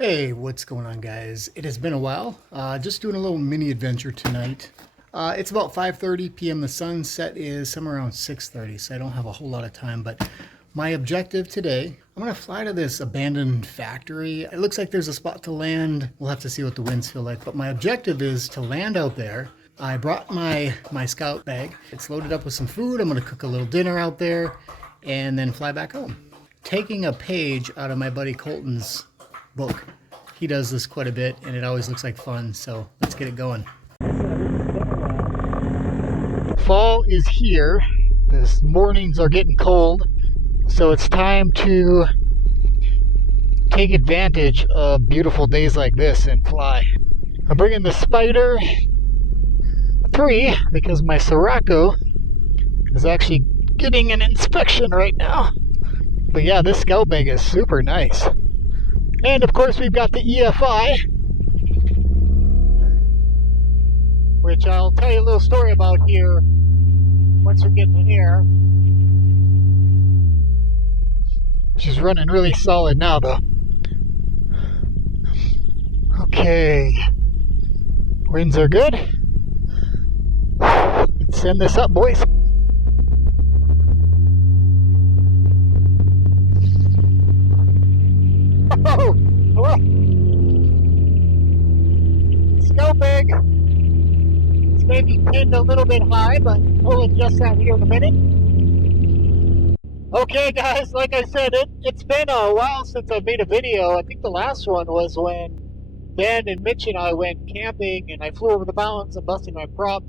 Hey, what's going on, guys? It has been a while. Just doing a little mini adventure tonight. It's about 5:30 p.m. The sunset is somewhere around 6:30, so I don't have a whole lot of time. But my objective today, I'm gonna fly to this abandoned factory. It looks like there's a spot to land. We'll have to see what the winds feel like. But my objective is to land out there. I brought my scout bag. It's loaded up with some food. I'm gonna cook a little dinner out there, and then fly back home. Taking a page out of my buddy Colton's book. He does this quite a bit and it always looks like fun, so let's get it going. Fall is here. The mornings are getting cold, so it's time to take advantage of beautiful days like this and fly. I'm bringing the Spyder 3 because my Sirocco is actually getting an inspection right now. But yeah, this scout bag is super nice. And of course we've got the EFI, which I'll tell you a little story about here once we get in the air. She's running really solid now though. Okay, winds are good. Let's send this up, boys. Oh, hello. Scout bag. It's maybe pinned a little bit high, but we'll adjust that here in a minute. Okay, guys, like I said, it's been a while since I made a video. I think the last one was when Ben and Mitch and I went camping and I flew over the mountains and busted my prop.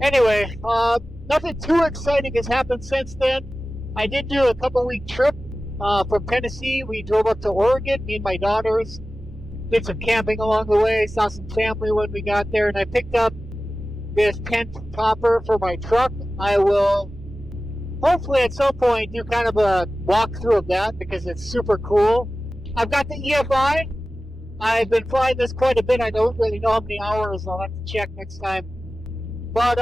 Anyway, nothing too exciting has happened since then. I did do a couple-week trip. From Tennessee, we drove up to Oregon. Me and my daughters did some camping along the way, saw some family when we got there, and I picked up this tent topper for my truck. I will hopefully at some point do kind of a walkthrough of that because it's super cool. I've got the EFI. I've been flying this quite a bit. I don't really know how many hours. I'll have to check next time. But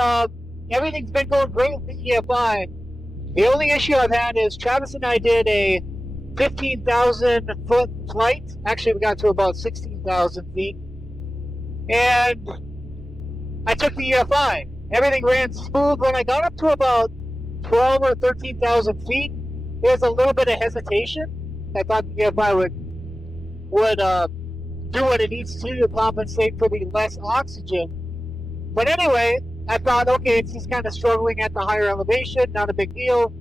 everything's been going great with the EFI. The only issue I've had is Travis and I did a 15,000 foot flight. Actually, we got to about 16,000 feet. And I took the EFI. Everything ran smooth. When I got up to about 12 or 13,000 feet, there was a little bit of hesitation. I thought the EFI would do what it needs to compensate for the less oxygen. But anyway, I thought, okay, it's just kind of struggling at the higher elevation, not a big deal.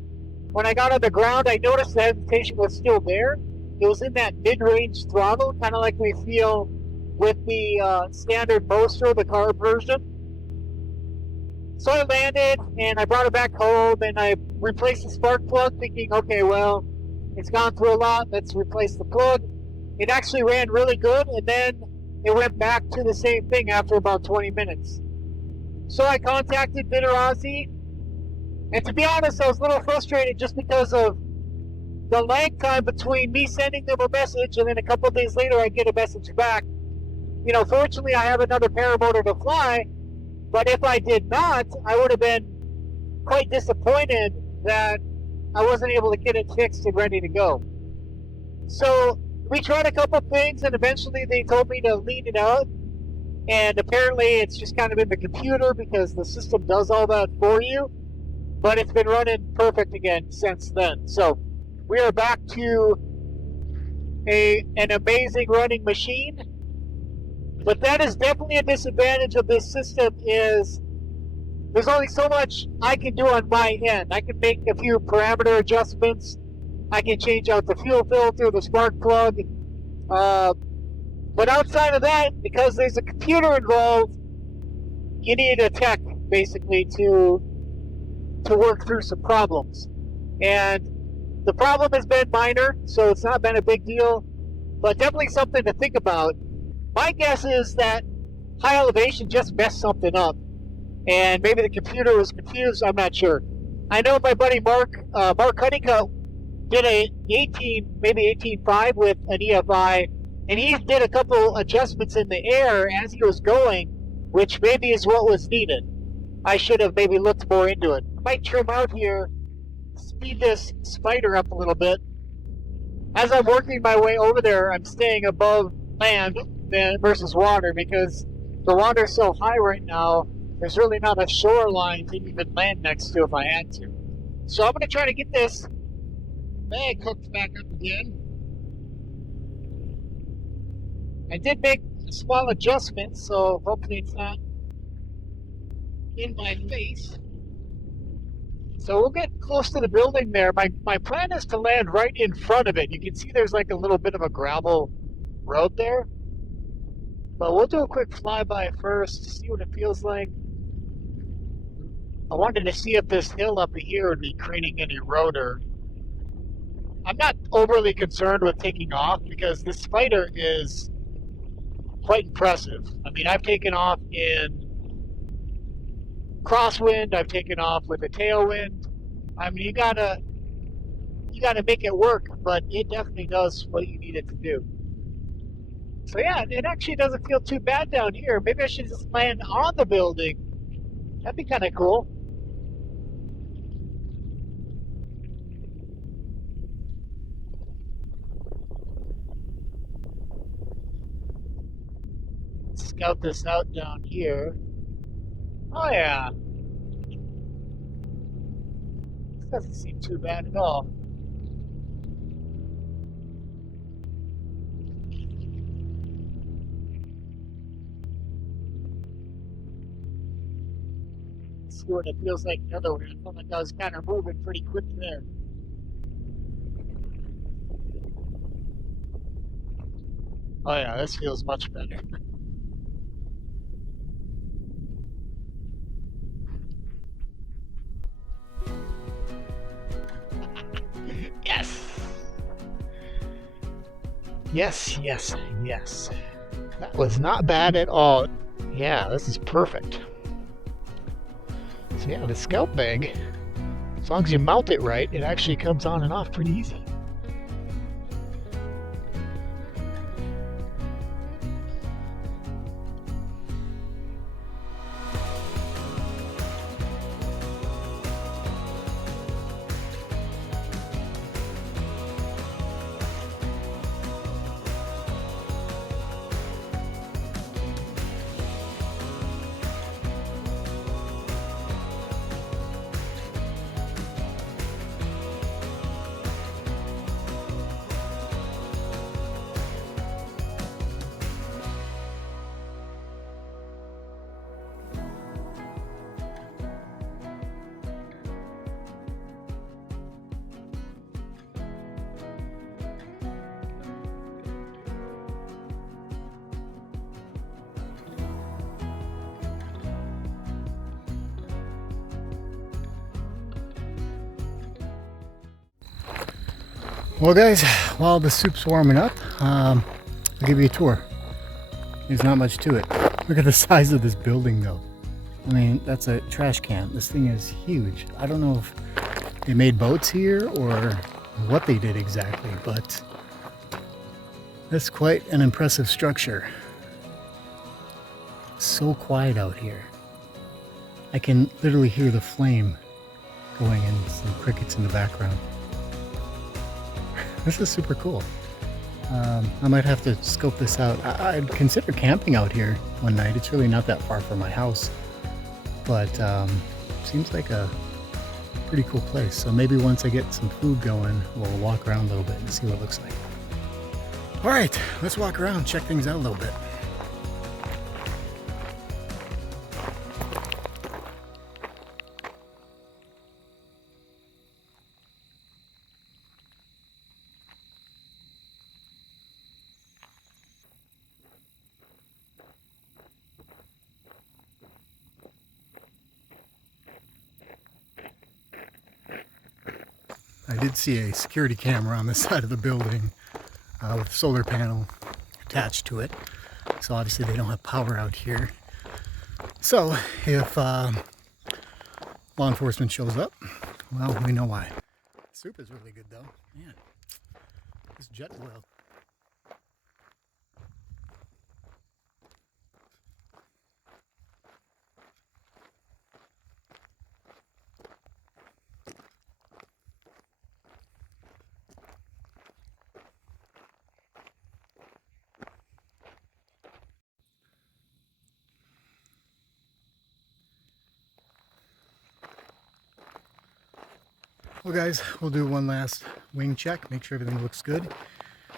When I got on the ground, I noticed the hesitation was still there. It was in that mid-range throttle, kind of like we feel with the standard Moster, the carb version. So I landed, and I brought it back home, and I replaced the spark plug, thinking, okay, well, it's gone through a lot, let's replace the plug. It actually ran really good, and then it went back to the same thing after about 20 minutes. So I contacted Viderazi, and to be honest, I was a little frustrated just because of the lag time between me sending them a message and then a couple of days later I get a message back. You know, fortunately I have another paramotor to fly, but if I did not, I would have been quite disappointed that I wasn't able to get it fixed and ready to go. So we tried a couple things and eventually they told me to lean it out. And apparently it's just kind of in the computer because the system does all that for you. But it's been running perfect again since then. So we are back to an amazing running machine. But that is definitely a disadvantage of this system is there's only so much I can do on my end. I can make a few parameter adjustments. I can change out the fuel filter, the spark plug. But outside of that, because there's a computer involved, you need a tech, basically, to work through some problems. And the problem has been minor, so it's not been a big deal, but definitely something to think about. My guess is that high elevation just messed something up, and maybe the computer was confused, I'm not sure. I know my buddy Mark Honeycutt did a 18, maybe 18.5 with an EFI, and he did a couple adjustments in the air as he was going, which maybe is what was needed. I should have maybe looked more into it. I might trim out here, speed this Spyder up a little bit. as I'm working my way over there, I'm staying above land than versus water because the water's so high right now. There's really not a shoreline to even land next to if I had to. So I'm going to try to get this bag hooked back up again. I did make a small adjustment, so hopefully it's not in my face. So we'll get close to the building there. My plan is to land right in front of it. You can see there's like a little bit of a gravel road there. But we'll do a quick flyby first to see what it feels like. I wanted to see if this hill up here would be creating any rotor. I'm not overly concerned with taking off because this Spyder is quite impressive. I mean, I've taken off in crosswind, I've taken off with a tailwind. I mean, you gotta make it work, but it definitely does what you need it to do. So yeah, it actually doesn't feel too bad down here. Maybe I should just land on the building. That'd be kind of cool. Scout this out down here. Oh yeah, this doesn't seem too bad at all. Let's see what it feels like the other way. I felt like I was kind of moving pretty quick there. Oh yeah, this feels much better. Yes! Yes, yes, yes. That was not bad at all. Yeah, this is perfect. So yeah, the scout bag, as long as you mount it right, it actually comes on and off pretty easy. Well guys, while the soup's warming up, I'll give you a tour. There's not much to it. Look at the size of this building though. I mean, that's a trash can. This thing is huge. I don't know if they made boats here or what they did exactly, but that's quite an impressive structure. So quiet out here. I can literally hear the flame going and some crickets in the background. This is super cool. I might have to scope this out. I'd consider camping out here one night. It's really not that far from my house, but seems like a pretty cool place. So maybe once I get some food going, we'll walk around a little bit and see what it looks like. All right, let's walk around, check things out a little bit. I did see a security camera on the side of the building with a solar panel attached to it. So obviously they don't have power out here. So if law enforcement shows up, well, we know why. Soup is really good though. Man, this jet boiled. Well guys, we'll do one last wing check, make sure everything looks good.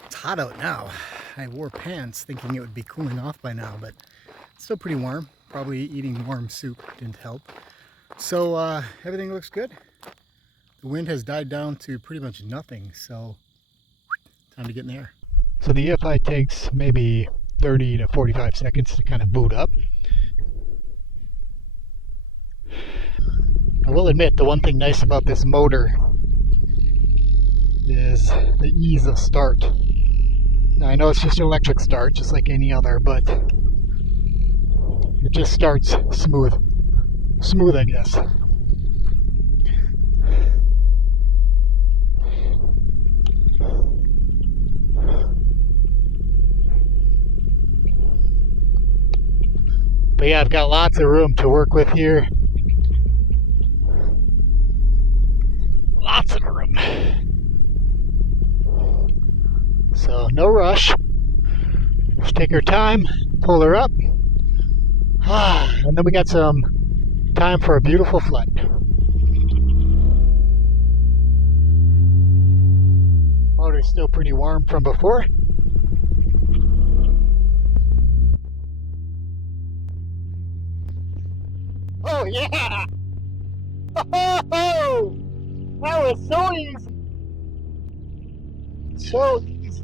It's hot out now. I wore pants thinking it would be cooling off by now, but it's still pretty warm. Probably eating warm soup didn't help. So everything looks good. The wind has died down to pretty much nothing, so time to get in the air. So the EFI takes maybe 30 to 45 seconds to kind of boot up. I will admit, the one thing nice about this motor is the ease of start. Now I know it's just an electric start, just like any other, but it just starts smooth. Smooth, I guess. But yeah, I've got lots of room to work with here. Lots of room. So no rush. Just take our time, pull her up. And then we got some time for a beautiful flight. Motor's still pretty warm from before. Oh yeah! Oh, that was so easy. So easy.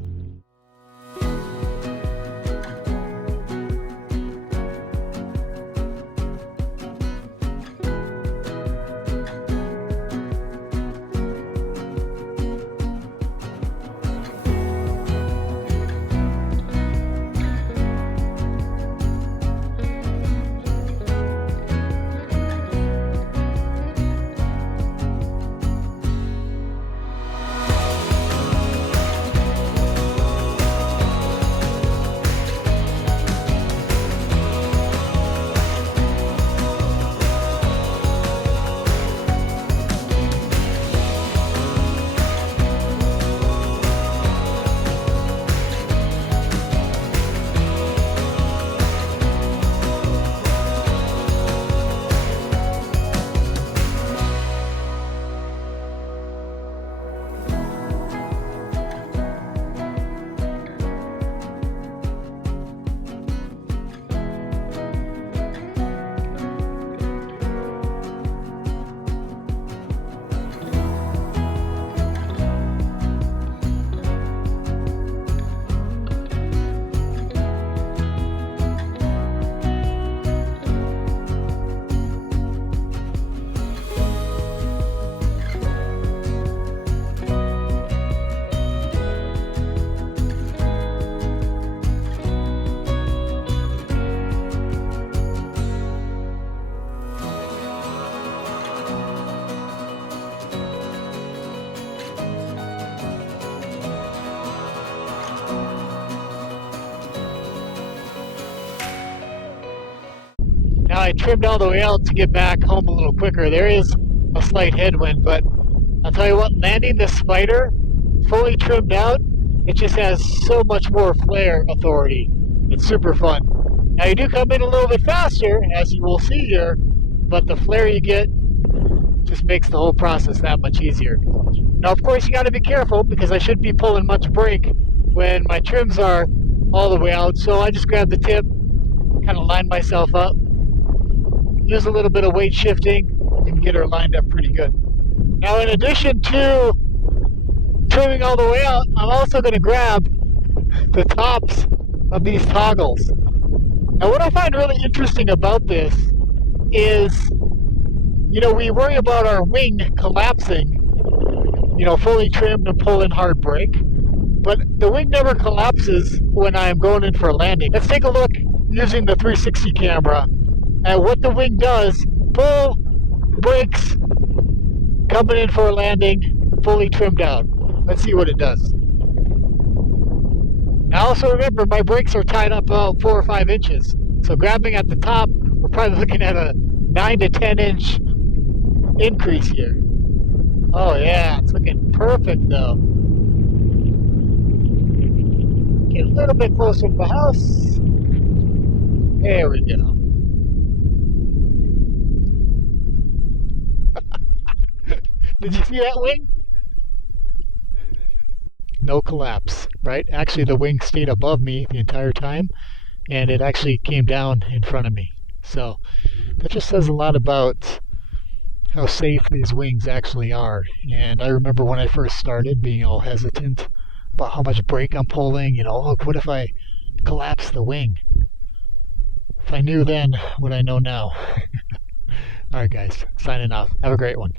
Now I trimmed all the way out to get back home a little quicker. There is a slight headwind, but I'll tell you what, landing the Spyder fully trimmed out, it just has so much more flare authority. It's super fun. Now you do come in a little bit faster, as you will see here, but the flare you get just makes the whole process that much easier. Now of course you got to be careful because I shouldn't be pulling much brake when my trims are all the way out, so I just grab the tip, kind of line myself up. Use a little bit of weight shifting and get her lined up pretty good. Now in addition to trimming all the way out, I'm also going to grab the tops of these toggles. Now what I find really interesting about this is, you know, we worry about our wing collapsing, you know, fully trimmed and pulling hard brake, but the wing never collapses when I'm going in for a landing. Let's take a look using the 360 camera at what the wing does. Pull, brakes, coming in for a landing, fully trimmed out. Let's see what it does. Now also remember, my brakes are tied up about 4 or 5 inches. So grabbing at the top, we're probably looking at a 9 to 10 inch increase here. Oh yeah, it's looking perfect though. Get a little bit closer to the house. There we go. Did you see that wing? No collapse, right? Actually, the wing stayed above me the entire time, and it actually came down in front of me. So that just says a lot about how safe these wings actually are. And I remember when I first started being all hesitant about how much brake I'm pulling. Oh, what if I collapse the wing? If I knew then what I know now. All right, guys, signing off. Have a great one.